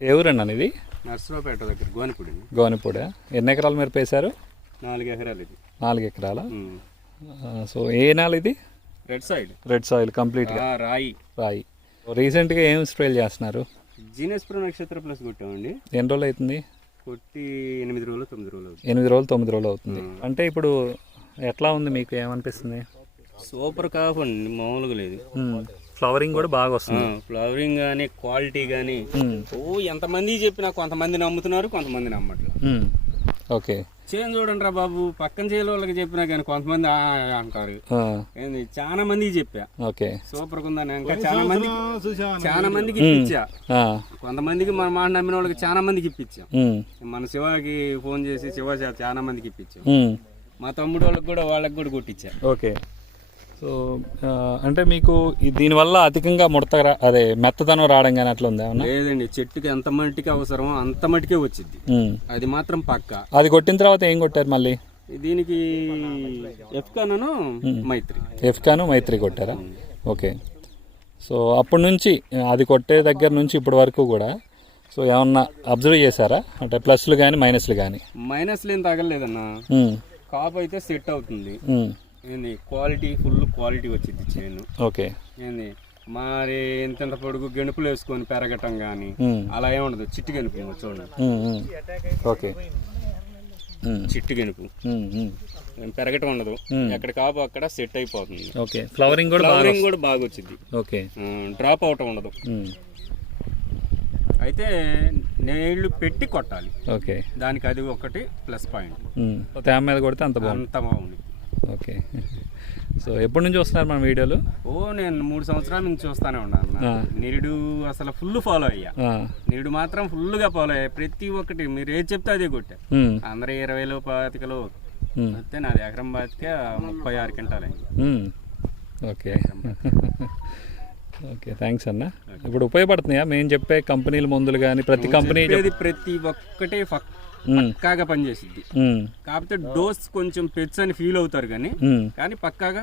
ఏ ఊరండి ఇది? నర్సరావుపేట దగ్గర గోనిపూడి గోనిపూడ. ఎన్ని ఎకరాలు మీరు పేశారు? నాలుగు ఎకరాలు ఇది. నాలుగు ఎకరాల. సో ఏ నెల ఇది? రెడ్ సైడ్ రెడ్ సాయిల్ కంప్లీట్గా రాయి. రాయి. రీసెంట్గా ఏం స్ప్రేలు చేస్తున్నారు? జీనస్ప్రో నక్షత్ర ప్లస్ కొట్టామండి. ఎన్ని రోజులు అవుతుంది? కొట్టి ఎనిమిది రోజులు తొమ్మిది రోజులు అవుతుంది. ఎనిమిది రోజులు తొమ్మిది రోజులు అవుతుంది. అంటే ఇప్పుడు ఎట్లా ఉంది మీకు? ఏమనిపిస్తుంది? సూపర్ కాఫ్ అండి మామూలుగా లేదు. ఫ్లవరింగ్ కూడా బాగా వస్తుంది. ఫ్లవరింగ్ కానీ క్వాలిటీ కానీ. ఓ ఎంతమంది చెప్పినా కొంతమంది నమ్ముతున్నారు కొంతమంది నమ్మట్లేదు మ్మ్. ఓకే. చేను చూడండి రా బాబు పక్కన చేయని వాళ్ళకి చెప్పినా కానీ కొంతమంది ఆ అంటారు. ఏంది చాలా మందికి చెప్పా. ఓకే. సూపర్ ఉందని ఇంకా చాలా మందికి చాలా మందికి ఇప్పించా. ఆ, కొంతమందికి మన మాట నమ్మిన వాళ్ళకి చాలా మందికి ఇప్పించాం. మన శివకి ఫోన్ చేసి శివ చాలా మందికి ఇప్పించాం. మా తమ్ముడు వాళ్ళకి కూడా వాళ్ళకి కూడా కొట్టించా. ఓకే. సో అంటే మీకు దీనివల్ల అధికంగా ముడత అదే మెత్తదనం రావడం కానీ అట్లా ఉందా ఏమన్నా? లేదండి చెట్టుకి ఎంత మట్టికి అవసరమో అంత మట్టికే వచ్చింది. అది మాత్రం పక్క. అది కొట్టిన తర్వాత ఏం కొట్టారు మళ్ళీ? దీనికి ఎఫ్కానను మైత్రి. ఎఫ్కాను మైత్రి కొట్టారా? ఓకే. సో అప్పటి నుంచి అది కొట్టే దగ్గర నుంచి ఇప్పటి వరకు కూడా సో ఏమన్నా అబ్జర్వ్ చేశారా? అంటే ప్లస్లు కానీ మైనస్లు కానీ మైనస్లు ఏం తగలేదన్న కాపు అయితే సెట్ అవుతుంది. ఏంది క్వాలిటీ ఫుల్ క్వాలిటీ వచ్చింది చేను ఓకే. ఏంది మరి ఇంత పొడుగు గెనుపులు వేసుకొని పెరగటం కానీ. అలా ఏముండదు చిట్టు గెనుపు చూడండి. ఓకే. చిట్టు గెనుపు. పెరగటం ఉండదు. ఎక్కడ కాపు అక్కడ సెట్ అయిపోతుంది. ఓకే. ఫ్లవరింగ్ కూడా ఫ్లవరింగ్ కూడా బాగా వచ్చింది. ఓకే. డ్రాప్ అవటం ఉండదు. అయితే నీళ్ళు పెట్టి కొట్టాలి. ఓకే. దానికి అది ఒకటి ప్లస్ పాయింట్. తేమ మీద కొడితే అంత బాగుంది అంత బాగుంది. ఓకే సో ఎప్పటి నుంచి వస్తున్నారు మన వీడియోలు ఓ నేను మూడు సంవత్సరాల నుంచి చూస్తానే ఉన్నాను. నిరుడు అసలు ఫుల్ ఫాలో అయ్యా. నిరుడు మాత్రం ఫుల్గా ఫాలో అయ్యా ప్రతి ఒక్కటి మీరు ఏది చెప్తే అదే కొట్టా. అందరూ ఇరవైలో పాతికలో. వస్తే నాది ఎకరం బాతికే ముప్పై ఆరు క్వింటాలు మ్మ్. ఓకే ఓకే థ్యాంక్స్ అన్న ఇప్పుడు ఉపయోగపడుతున్నాయా మేము చెప్పే కంపెనీల మందులు కానీ ప్రతి కంపెనీ ప్రతి ఒక్కటే. పక్కాగా పనిచేసిద్ది. మ్మ్. కాకపోతే డోస్ కొంచెం పెచ్చు అని ఫీల్ అవుతారు కానీ. కానీ పక్కాగా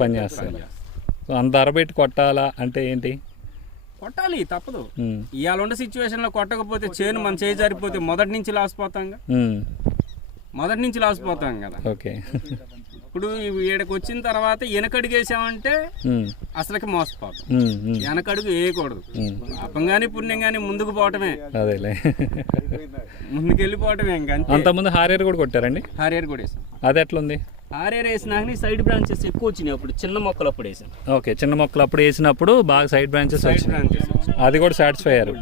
పని చేస్తాను సో అంత అరబెట్టి కొట్టాలా అంటే ఏంటి? కొట్టాలి తప్పదు. ఇవాళ ఉండే సిచ్యువేషన్లో కొట్టకపోతే చేను మన చేయి జారిపోతే మొదటి నుంచి లాస్ పోతాం కదా. మ్మ్. మొదటి నుంచి లాస్ పోతాం కదా. ఓకే. ఇప్పుడు ఈడకి వచ్చిన తర్వాత వెనకడుగు వేసామంటే మ్మ్. అసలుకి మోసపోతాం. వెనకడుగు వేయకూడదు. పాపం కానీ పుణ్యం కానీ ముందుకు పోవటమే. అదేలే. ముందుకు వెళ్ళిపోవటమే ఇంకా అంతే. అంతకుముందు హారియర్ కూడా కొట్టారండి? హారియర్ కూడా వేసాం. అది ఎట్లుంది? హారియర్ వేసినాక సైడ్ బ్రాంచెస్ ఎక్కువ వచ్చినాయి అప్పుడు చిన్న మొక్కలు అప్పుడు వేసాం. ఓకే చిన్న మొక్కలు అప్పుడు వేసినప్పుడు బాగా సైడ్ బ్రాంచెస్ అది కూడా సాటిస్ఫై అయ్యారు.